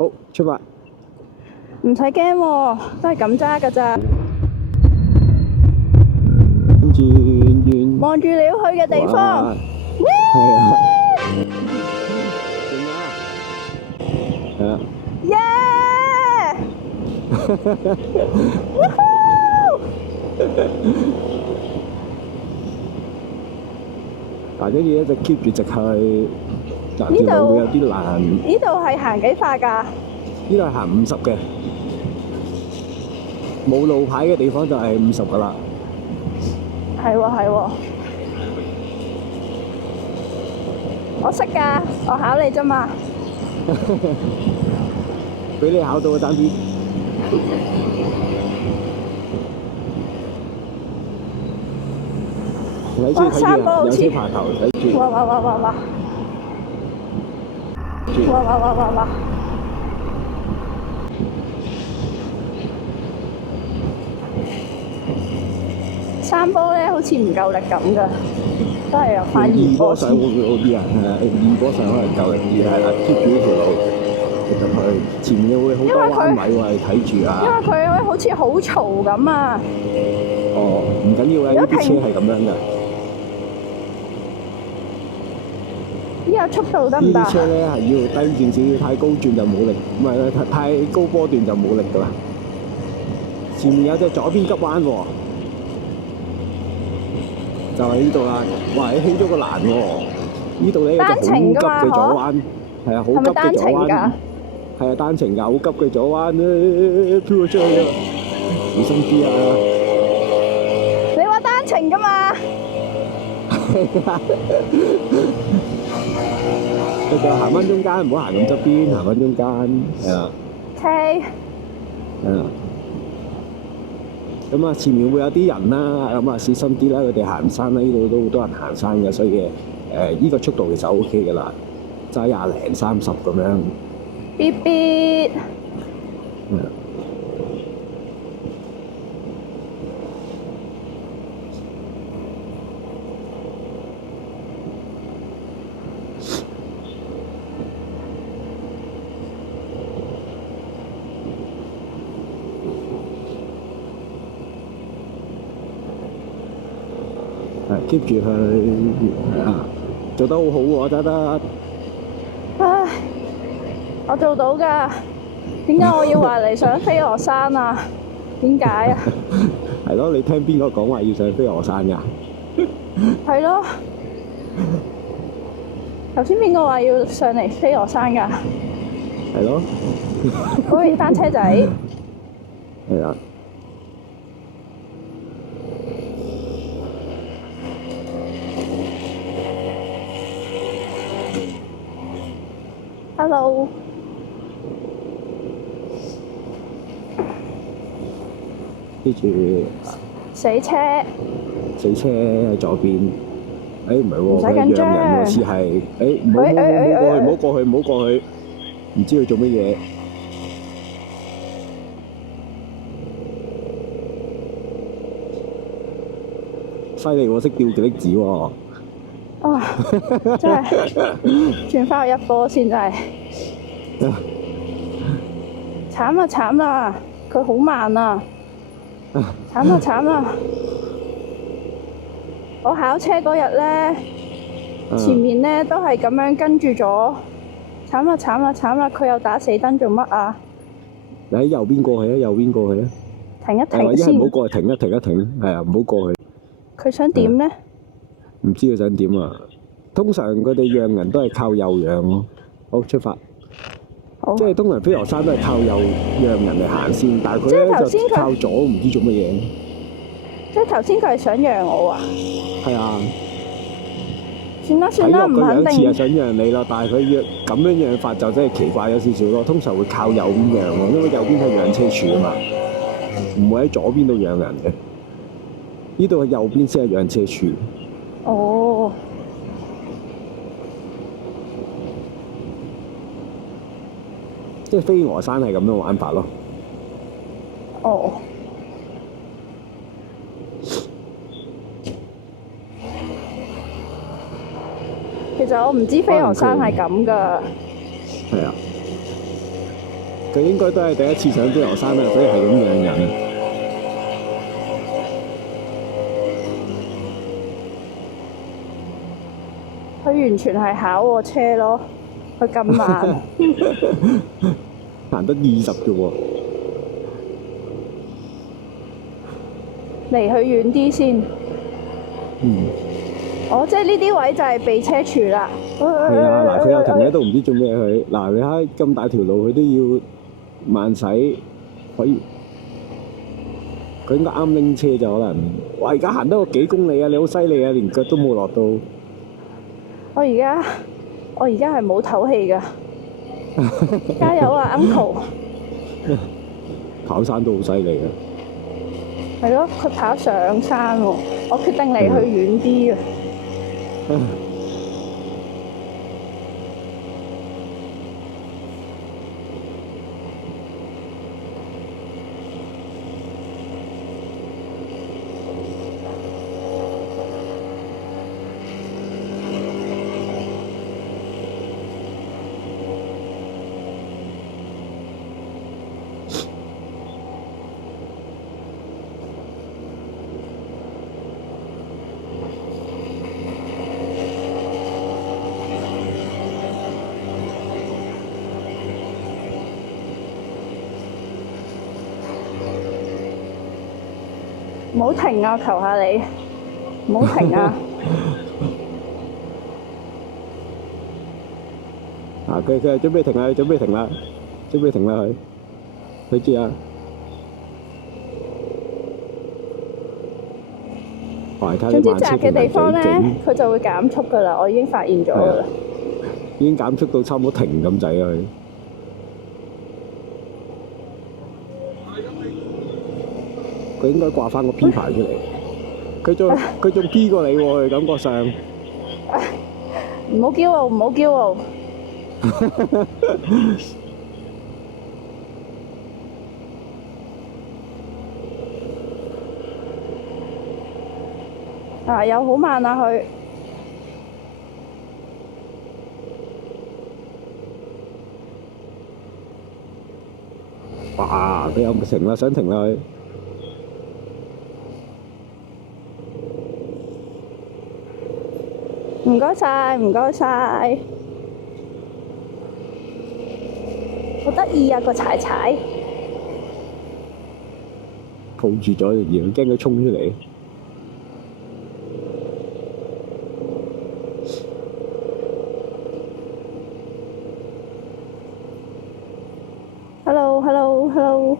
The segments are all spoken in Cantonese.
好，出發。唔使驚喎，都係咁揸㗎咋。跟住遠望住你要去嘅地方。係啊。係啊。耶！嗱，跟住一直 keep 住直去，嗱條路會有啲難。呢度係行幾快㗎？呢度係行50嘅，冇路牌嘅地方就係50㗎啦。係喎係喎，我識㗎，我考你啫嘛。俾你考到啊，爭啲。睇住睇住啊，有車爬頭，睇住。哇哇哇哇哇！哇哇哇哇哇！山坡咧好似唔夠力咁㗎，都係有翻二波上波先。會唔會好啲啊？係啊，二波上可能夠力啲，係啦，keep 住呢條路入去，前面會好多彎位喎，睇住啊。因為佢好似好嘈咁啊！哦，唔緊要嘅，呢啲車係咁樣嘅。呢個速度得唔得？呢啲車咧係要低轉少少，太高轉就冇力，唔係太高波段就冇力㗎啦。前面有隻左邊急彎喎，就喺呢度啦。哇！你起咗個欄喎，呢度咧有隻好急嘅左彎，係啊，好急嘅左彎，係啊，單程㗎，好急嘅左彎咧，飄咗出去啦，小心啲啊！你話單程㗎嘛？你就行翻中間，唔好行咁側邊，行翻中間，係啦。OK。係啦。咁啊，前面會有啲人啦，咁啊小心啲啦，佢哋行山啦，呢度都好多人行山嘅，所以呢個速度其實 OK 㗎啦，揸20零30咁樣。嗶嗶。keep 住佢啊，做得好好喎，得。唉，我做到㗎。點解我要話嚟上飛鵝山啊？點解啊？係咯，你聽邊個講話要上飛鵝山㗎？係咯。頭先邊個話要上嚟飛鵝山㗎？係咯。喂，單車仔。係啊。Hello。跟住死車。死車喺左邊。誒唔係喎，唔使佢讓緊張人喎，似係唔好過去，唔知佢做乜嘢。犀利喎，識吊幾粒子喎。哇！真係轉翻去一波先，真係慘啊慘啊！佢好慢啊！慘啊慘啊！我考車嗰日咧，前面咧都係咁樣跟住咗，慘啊慘啊慘啊！佢又打死燈做乜啊？你喺右邊過去啊，右邊過去啊。停一停一係先。唔好過去，停一停，係啊，唔好過去。佢想點咧？唔知佢想點啊？通常佢哋讓人都係靠右讓咯。好，出發。好。即係通常飛鵝山都係靠右讓人嚟行先，但係佢咧就靠左，唔知做乜嘢。即係頭先佢係想讓我啊？係啊。算啦算啦，唔肯定。睇落個樣似係想讓你咯，但係佢咁樣讓法就真係奇怪咗少少咯。通常會靠右邊讓咯，因為右邊係讓車處啊嘛，唔會喺左邊度讓人嘅。呢度係右邊先係讓車處。哦。即係飛鵝山係咁樣玩法咯。哦。其實我唔知飛鵝山係咁㗎。係啊。佢應該都係第一次上飛鵝山啦，所以係咁養人。佢完全係考我車咯，佢咁慢，行得20啫喎。離佢遠啲先。哦，即係呢啲位就係避車處啦。係啊，嗱，佢又停喺度，唔知做咩佢。嗱，你睇咁大條路，佢都要慢駛，可以。佢應該啱拎車就可能。哇！而家行得個幾公里啊，你好犀利啊，連腳都冇落到。我而家係冇唞氣㗎。加油啊，Uncle！跑山都好犀利嘅。係咯，佢跑上山喎，我決定離佢遠啲啊。唔好停啊！求下你，唔好停啊！啊！佢準備停啦，準備停啦，準備停啦佢知啊！總之窄嘅地方咧，佢就會減速㗎啦。我已經發現咗㗎啦。已經減速到差唔多停咁滯啊！佢應該掛翻個 P 牌出嚟。佢仲 P 過你喎，感覺上。唔好驕傲，唔好驕傲。啊！又好慢啊佢。哇！佢又停啦，想停啦佢。唔該晒，唔該晒。好得意啊個柴柴。抱住咗，然後驚佢衝出嚟。Hello。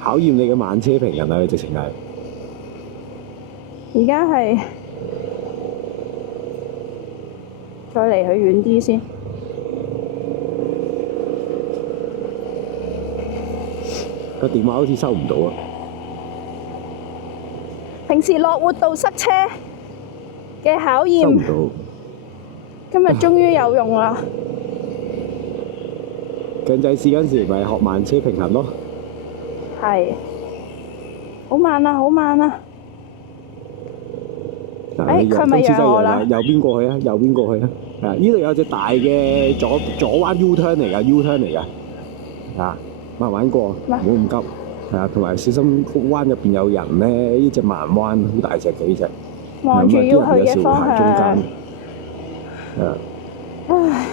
考驗你嘅慢車評人啊！佢直情係。而家係再離佢遠啲先。個電話好似收唔到啊！平時落活道塞車嘅考驗，收唔到。今日終於有用啦！強制試嗰陣時咪學慢車平衡咯。係。好慢啊！好慢啊！佢咪讓我啦？右邊過去啊！右邊過去啊！係啊！呢度有隻大嘅左彎 U turn 嚟㗎，U turn 嚟㗎。啊，慢慢過，唔好咁急。係啊，同埋小心彎入邊有人咧，呢隻慢彎好大隻嘅呢隻。望住要去嘅方向。唉，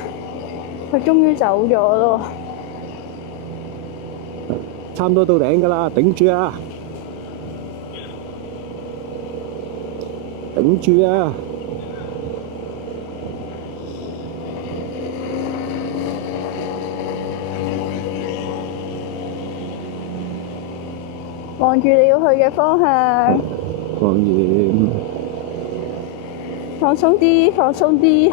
佢終於走咗咯。差唔多到頂㗎啦，頂住啊！頂住啊！望住你要去嘅方向。望遠。放鬆啲，放鬆啲。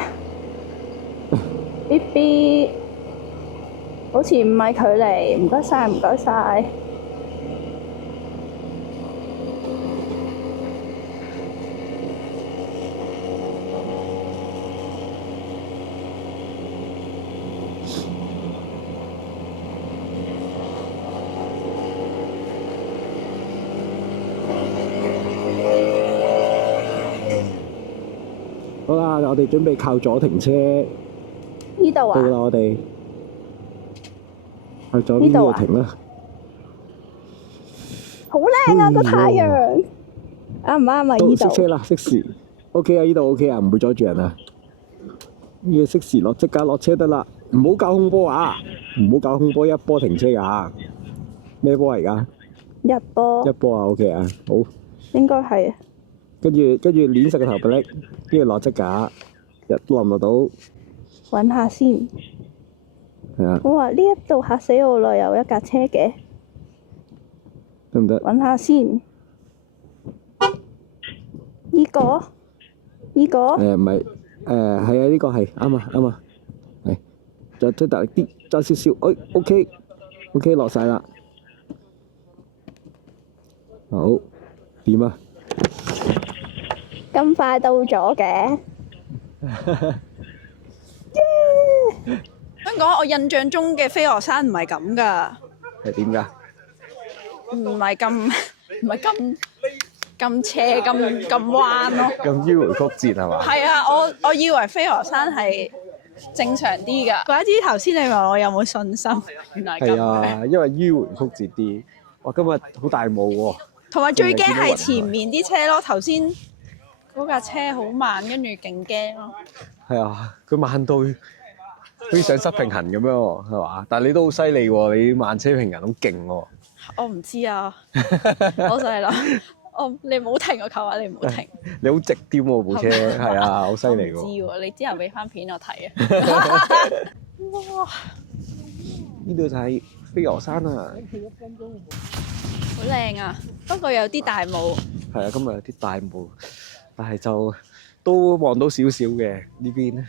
B B， 保持5米距離，唔該晒，唔該晒。好啦，我哋準備靠左停車。呢度啊？到啦，我哋去左邊呢度停啦。好靚啊個太陽，啱唔啱啊？呢度熄車啦，熄匙。OK 啊，呢度 OK 啊，唔會阻住人啊。呢個熄匙落，即刻落車得啦，唔好搞空波啊！唔好搞空波，一波停車㗎。咩波嚟㗎？一波。一波啊 ，OK 啊，好。應該係。跟住攣實個頭皮，跟住落側架，落唔落到？揾下先。係啊。我話呢一度嚇死我啦，有一架車嘅。得唔得？揾下先。呢個？呢個？唔係，係啊，呢個係啱啊，啱啊，係。再推大力啲，揸少少，哎，OK，落晒啦。好，點啊？咁快到咗嘅。香港我印象中嘅飛鵝山唔係咁噶，係點㗎？唔係咁斜咁彎咯。咁迂迴曲折係嘛？係啊，我以為飛鵝山係正常啲㗎。怪之頭先你問我有冇信心，原來咁。係啊，因為迂迴曲折啲。哇，今日好大霧喎。同埋最驚係前面啲車咯，頭先嗰架車好慢，跟住勁驚咯。係啊，佢慢到好似想失平衡咁樣喎，係嘛？但係你都好犀利喎，你慢車平衡好勁喎。我唔知啊，我就係諗，你唔好停，我求下你唔好停。你好直添喎部車，係啊，好犀利喎。我唔知喎，你之後俾翻片我睇啊。哇！呢度就係飛鵝山啊！好靚啊，不過有啲大霧。係啊，今日有啲大霧，但係就都望到少少嘅呢邊。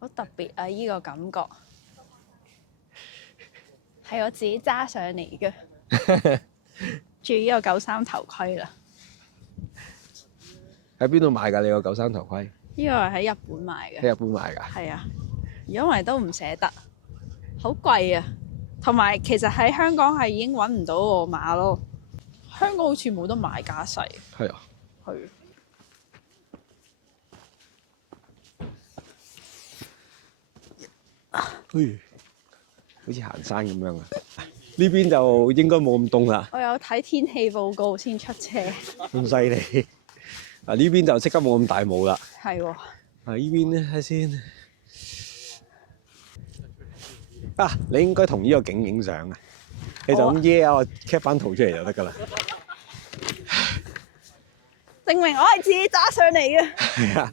好特別啊！依個感覺係我自己揸上嚟嘅，住呢個93頭盔啦。喺邊度買㗎？你個93頭盔？呢個係喺日本買嘅。喺日本買㗎？係啊，如果唔係都唔捨得，好貴啊！同埋其實喺香港係已經揾唔到我碼咯，香港好似冇得買架勢。係啊。係。好似行山咁樣啊！呢邊就應該冇咁凍啦。我有睇天氣報告先出車。咁犀利！啊，呢邊就即刻冇咁大霧啦。係喎。啊，呢邊咧睇先。啊，你應該同呢個景影相啊！你就咁耶啊，我 cap 翻圖出嚟就得㗎啦。證明我係自己揸上嚟嘅。係啊。